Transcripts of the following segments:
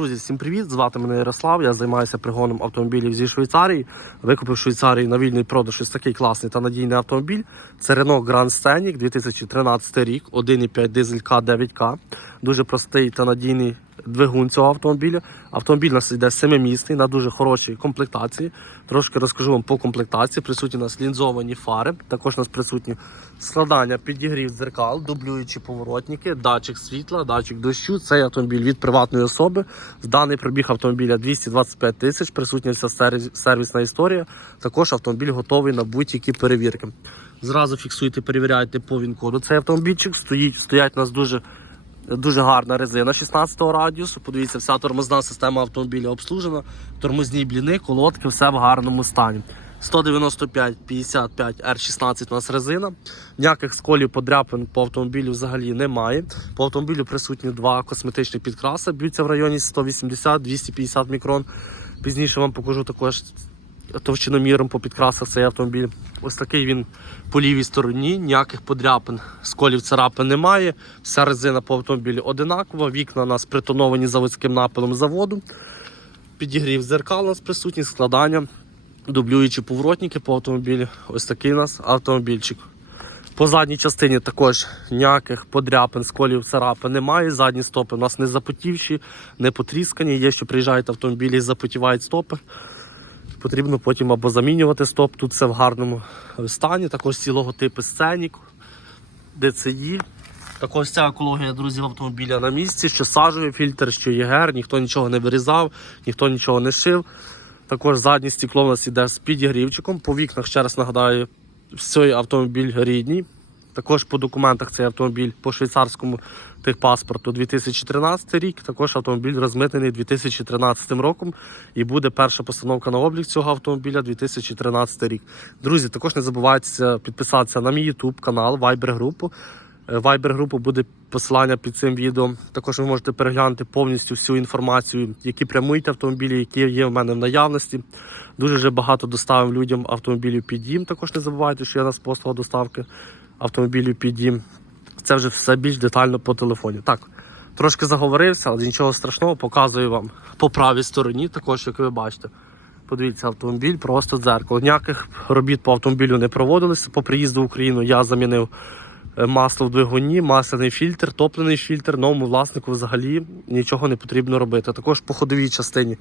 Друзі, всім привіт! Звати мене Ярослав. Я займаюся пригоном автомобілів зі Швейцарії. Викупив в Швейцарії на вільний продаж ось такий класний та надійний автомобіль. Це Renault Grand Scenic 2013 рік, 1,5 дизель К9К. Дуже простий та надійний двигун цього автомобіля. Автомобіль у нас йде семимісний на дуже хорошій комплектації. Трошки розкажу вам по комплектації. Присутні у нас лінзовані фари. Також у нас присутні складання підігрів дзеркал, дублюючі поворотники, датчик світла, датчик дощу. Цей автомобіль від приватної особи. В даний пробіг автомобіля 225 тисяч. Присутня вся сервісна історія. Також автомобіль готовий на будь-які перевірки. Зразу фіксуйте, перевіряйте по він-коду. Цей автомобільчик стоїть, стоять у нас дуже Дуже гарна резина 16 радіусу. Подивіться, вся тормозна система автомобіля обслужена. Тормозні бліни, колодки, все в гарному стані. 195 55 R16 у нас резина. Ніяких сколів подряпин по автомобілю взагалі немає. По автомобілю присутні два косметичні підкраси. Б'ються в районі 180-250 мікрон. Пізніше вам покажу також товщиноміром по підкрасах цей автомобіль. Ось такий він по лівій стороні, ніяких подряпин, сколів царапин немає. Вся резина по автомобілі одинакова. Вікна у нас притоновані заводським напилом заводу. Підігрів зеркал у нас присутні, складання, дублюючі поворотники по автомобілі. Ось такий у нас автомобільчик. По задній частині також ніяких подряпин, сколів, царапин немає. Задні стопи у нас не запотівші, не потріскані. Є, що приїжджають автомобілі запотівають стопи. Потрібно потім або замінювати стоп. Тут все в гарному стані. Також ці логотипи Сценік, DCI. Також ця екологія, друзі, автомобіля на місці, що сажовий фільтр, що ЄГР, ніхто нічого не вирізав, ніхто нічого не шив. Також заднє стекло у нас іде з підігрівчиком. По вікнах, ще раз нагадаю, цей автомобіль рідний. Також по документах цей автомобіль по швейцарському техпаспорту 2013 рік. Також автомобіль розмитнений 2013 роком і буде перша постановка на облік цього автомобіля 2013 рік. Друзі, також не забувайте підписатися на мій YouTube канал, Viber групу. Е, Viber групу буде посилання під цим відео. Також ви можете переглянути повністю всю інформацію, які прямують автомобілі, які є в мене в наявності. Дуже вже багато доставив людям автомобілів під дім. Також не забувайте, що у нас послуга доставки автомобілів під. Це вже все більш детально по телефоні. Так, трошки заговорився, але нічого страшного, показую вам по правій стороні, також, як ви бачите. Подивіться, автомобіль, просто дзеркало. Ніяких робіт по автомобілю не проводилося. По приїзду в Україну я замінив е, масло в двигуні, масляний фільтр, топлений фільтр. Новому власнику взагалі нічого не потрібно робити. Також по ходовій частині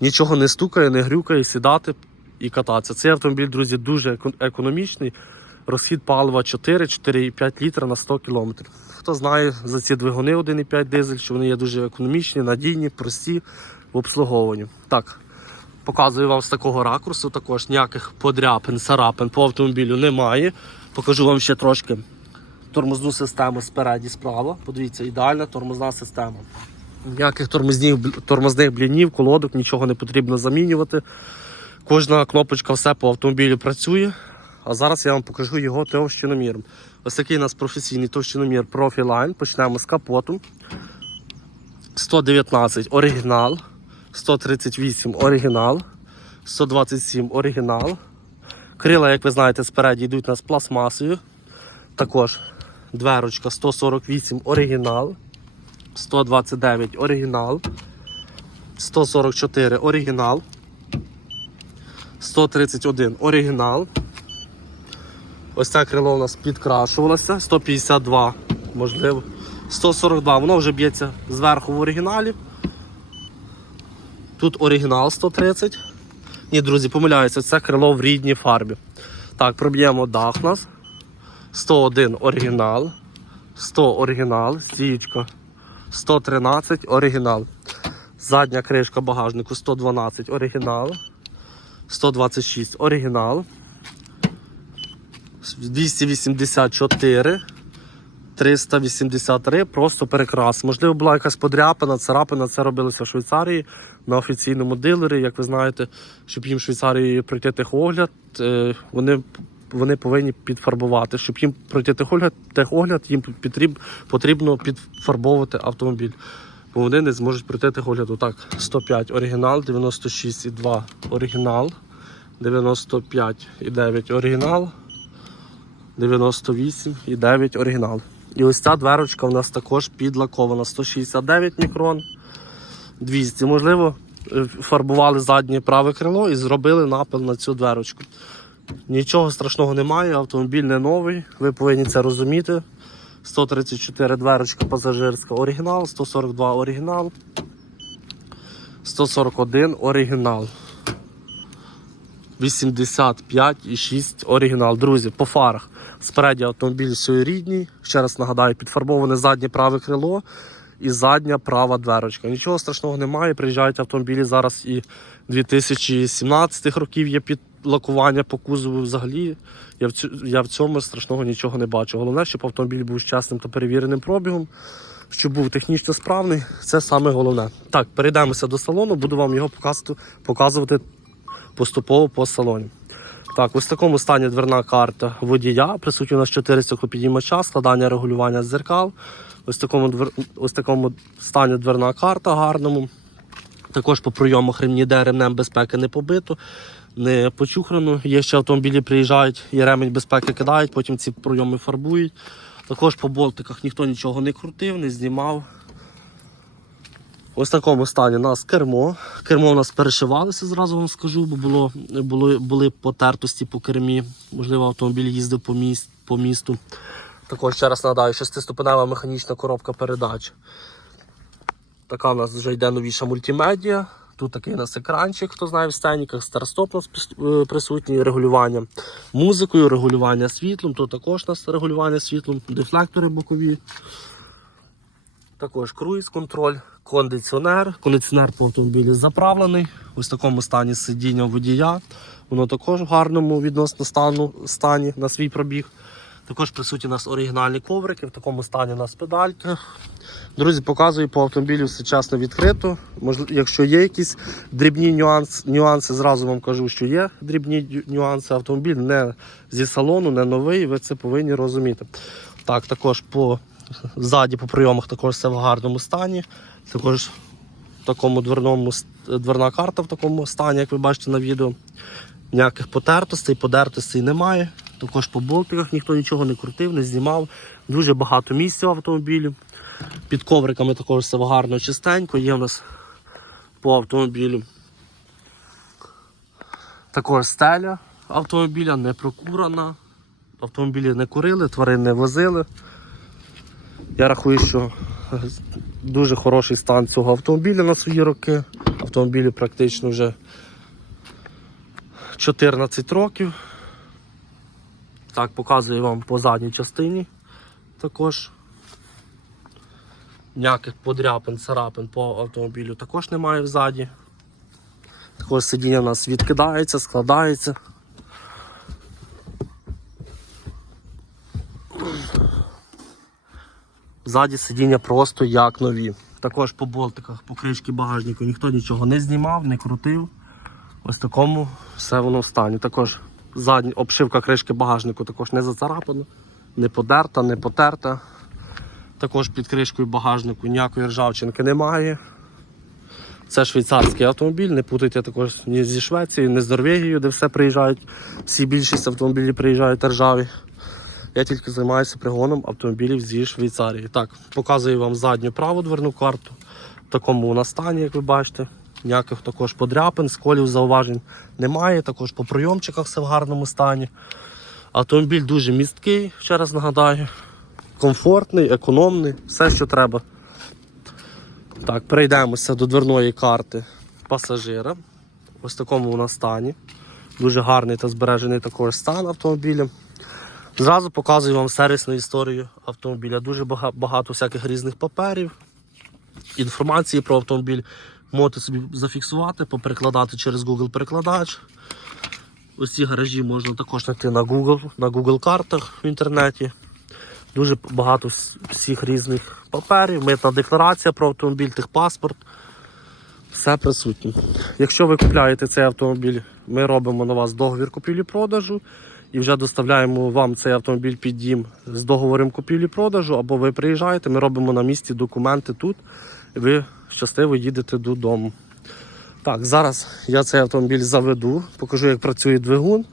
нічого не стукає, не грюкає, сідати і кататися. Цей автомобіль, друзі, дуже еко- економічний. Розхід палива 4-4,5 літра на 100 км. Хто знає за ці двигуни 1,5 дизель, що вони є дуже економічні, надійні, прості в обслуговуванні. Так, показую вам з такого ракурсу. Також ніяких подряпин, царапин по автомобілю немає. Покажу вам ще трошки тормозну систему спереді справа. Подивіться, ідеальна тормозна система. Ніяких тормозних, тормозних блінів, колодок, нічого не потрібно замінювати. Кожна кнопочка все по автомобілю працює. А зараз я вам покажу його товщиноміром. Ось такий у нас професійний товщиномір Profiline. Почнемо з капоту. 119 оригінал, 138 оригінал, 127 оригінал. Крила, як ви знаєте, спереді йдуть нас пластмасою. Також дверочка 148 оригінал, 129 оригінал, 144 оригінал, 131 оригінал. Ось це крило у нас підкрашувалося. 152, можливо. 142, воно вже б'ється зверху в оригіналі. Тут оригінал 130. Ні, друзі, помиляюся, це крило в рідній фарбі. Так, проб'ємо дах у нас. 101 оригінал. 100 оригінал, стіючка 113 оригінал. Задня кришка багажнику 112 оригінал. 126 оригінал. 284, 383, просто перекрас. Можливо, була якась подряпина, царапина. Це робилося в Швейцарії на офіційному дилері. Як ви знаєте, щоб їм в Швейцарії пройти техогляд, е, вони, вони повинні підфарбувати. Щоб їм пройти техогляд, техогляд їм потріб, потрібно підфарбовувати автомобіль. Бо вони не зможуть пройти техогляду. Так, 105 оригінал, 96,2 оригінал, 95,9 оригінал. 98 і 9 оригінал. І ось ця дверочка у нас також підлакована 169 мікрон. 200. Можливо, е, фарбували заднє праве крило і зробили напил на цю дверочку. Нічого страшного немає, автомобіль не новий, ви повинні це розуміти. 134 дверочка пасажирська оригінал, 142 оригінал, 141 оригінал. 85,6 оригінал. Друзі, по фарах. Спереді автомобіль рідній. Ще раз нагадаю, підфарбоване заднє праве крило і задня права дверочка. Нічого страшного немає. Приїжджають автомобілі зараз і 2017 років є підлакування по кузову взагалі. Я в, цю, я в цьому страшного нічого не бачу. Головне, щоб автомобіль був з чесним та перевіреним пробігом, щоб був технічно справний. Це саме головне. Так, перейдемося до салону, буду вам його показувати, показувати поступово по салоні. Так, ось в такому стані дверна карта водія. Присутні у нас 4 стеклопідіймача, складання регулювання дзеркал. Ось в такому, двер... ось в такому стані дверна карта гарному. Також по прийомах ремні ремнем безпеки не побито, не почухрано. Є ще автомобілі приїжджають і ремень безпеки кидають, потім ці прийоми фарбують. Також по болтиках ніхто нічого не крутив, не знімав. Ось в такому стані у нас кермо. Кермо у нас перешивалося, зразу вам скажу, бо було, були, були потертості по кермі. Можливо, автомобіль їздив по, міст, по місту. Також ще раз нагадаю, шестиступенева механічна коробка передач. Така у нас вже йде новіша мультимедіа. Тут такий у нас екранчик, хто знає в стеніках, старстоп у нас е, присутній, регулювання музикою, регулювання світлом. Тут також у нас регулювання світлом, дефлектори бокові. Також круїз-контроль, кондиціонер. Кондиціонер по автомобілі заправлений. Ось в такому стані сидіння водія. Воно також в гарному відносно стану, стані на свій пробіг. Також присутні у нас оригінальні коврики, в такому стані у нас педальки. Друзі, показую по автомобілю все чесно відкрито. Можливо, якщо є якісь дрібні нюанс, нюанси, зразу вам кажу, що є дрібні нюанси. Автомобіль не зі салону, не новий, ви це повинні розуміти. Так, також по ззаді по прийомах також все в гарному стані. Також в такому дверному дверна карта в такому стані, як ви бачите на відео. Ніяких потертостей, подертостей немає. Також по болтиках ніхто нічого не крутив, не знімав. Дуже багато місця в автомобілі. Під ковриками також все гарно чистенько. Є у нас по автомобілю. Також стеля автомобіля не прокурена. Автомобілі не курили, тварин не возили. Я рахую, що дуже хороший стан цього автомобіля на свої роки. Автомобілі практично вже 14 років. Так, показую вам по задній частині також. Ніяких подряпин, царапин по автомобілю також немає взаді. Також сидіння у нас відкидається, складається. Ззаді сидіння просто як нові. Також по болтиках, по кришці багажнику ніхто нічого не знімав, не крутив. Ось такому все воно в стані. Також задня обшивка кришки багажнику також не зацарапана, не подерта, не потерта. Також під кришкою багажнику ніякої ржавчинки немає. Це швейцарський автомобіль, не путайте також ні зі Швецією, ні з Норвегією, де все приїжджають. Всі більшість автомобілів приїжджають ржаві. Я тільки займаюся пригоном автомобілів зі Швейцарії. Так, показую вам задню праву дверну карту. В такому вона стані, як ви бачите. Ніяких також подряпин, сколів, зауважень немає. Також по прийомчиках все в гарному стані. Автомобіль дуже місткий, ще раз нагадаю. Комфортний, економний, все, що треба. Так, перейдемося до дверної карти пасажира. Ось в такому вона стані. Дуже гарний та збережений також стан автомобіля. Зразу показую вам сервісну історію автомобіля. Дуже багато всяких різних паперів, інформації про автомобіль. Можете собі зафіксувати, поперекладати через Google перекладач. Ось ці гаражі можна також знайти на Google, на Google картах в інтернеті. Дуже багато всіх різних паперів, митна декларація про автомобіль, техпаспорт. Все присутнє. Якщо ви купляєте цей автомобіль, ми робимо на вас договір купівлі-продажу і вже доставляємо вам цей автомобіль під дім з договором купівлі-продажу, або ви приїжджаєте, ми робимо на місці документи тут, і ви щасливо їдете додому. Так, зараз я цей автомобіль заведу, покажу, як працює двигун,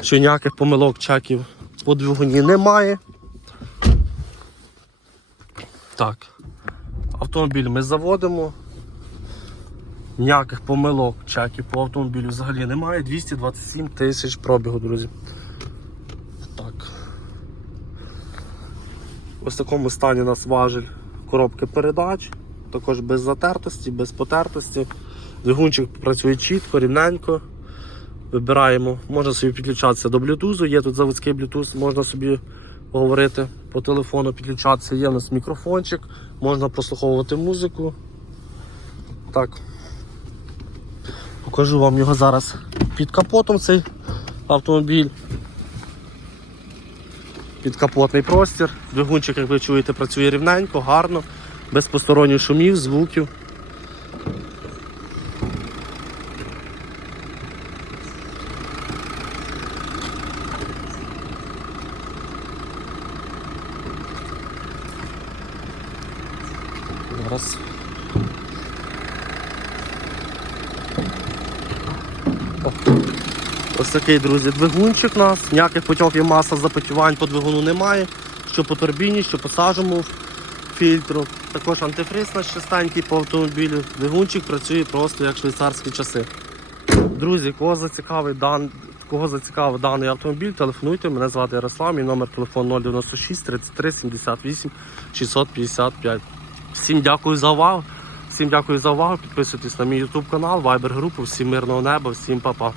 що ніяких помилок чеків по двигуні немає. Так, автомобіль ми заводимо. Ніяких помилок, чеків по автомобілю взагалі немає. 227 тисяч пробігу, друзі. Ось в такому стані у нас важель коробки передач. Також без затертості, без потертості. Двигунчик працює чітко, рівненько. Вибираємо, можна собі підключатися до Bluetooth, є тут заводський Bluetooth, можна собі говорити по телефону, підключатися. Є у нас мікрофончик, можна прослуховувати музику. Так. Покажу вам його зараз під капотом цей автомобіль. Підкапотний простір. Двигунчик, як ви чуєте, працює рівненько, гарно, без посторонніх шумів, звуків. Зараз. Ось такий, друзі, двигунчик у нас. Ніяких потьоків маса запотівань по двигуну немає. Що по турбіні, що по сажому фільтру. Також антифриз наш чистенький по автомобілю. Двигунчик працює просто як швейцарські часи. Друзі, кого зацікавить дан... кого зацікавив даний автомобіль, телефонуйте. Мене звати Ярослав, мій номер телефону 096 33 78 655. Всім дякую за увагу. Всім дякую за увагу. Підписуйтесь на мій YouTube канал, Viber групу. Всім мирного неба, всім па-па.